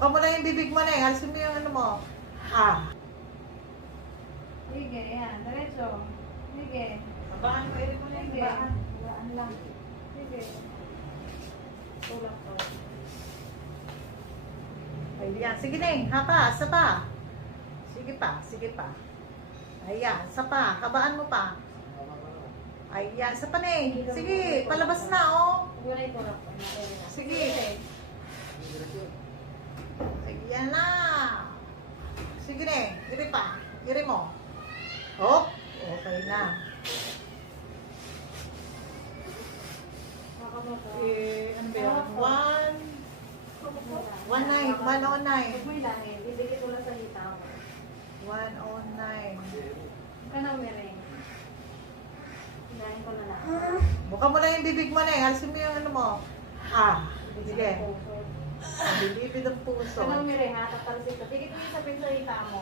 Buka mo lang yung bibig mo na eh. Halisin mo yung ano mo. Ha. Sige, yan. Diretso. Sige. Babaan mo mo na yung Sige. Baan lang. Sige. Tulak ko. Ayan. Sige na eh. Ha pa. Asa pa. Sige pa. Sige pa. Ayan. Sa pa. Kabaan mo pa. Ayan. Sa pa na eh. Sige. Palabas na oh. Huwag na itulak ko. Sige. Sige yan na. Sige na eh. Iri pa. Iri mo. Hop. Okay na. Ano ba yun? 109. Huwag mo ilangin. Didikit ko lang sa hita ko. 109. Huwag ka na umiring. Ilangin ko na lang. Buka mo lang yung bibig mo na eh. Halisin mo yung ano mo. Ha. Sige. Puso. Bibig ng puso. Huwag ka na umiring ha. Tatalsik ka. Dikit mo yung sapin sa hita mo.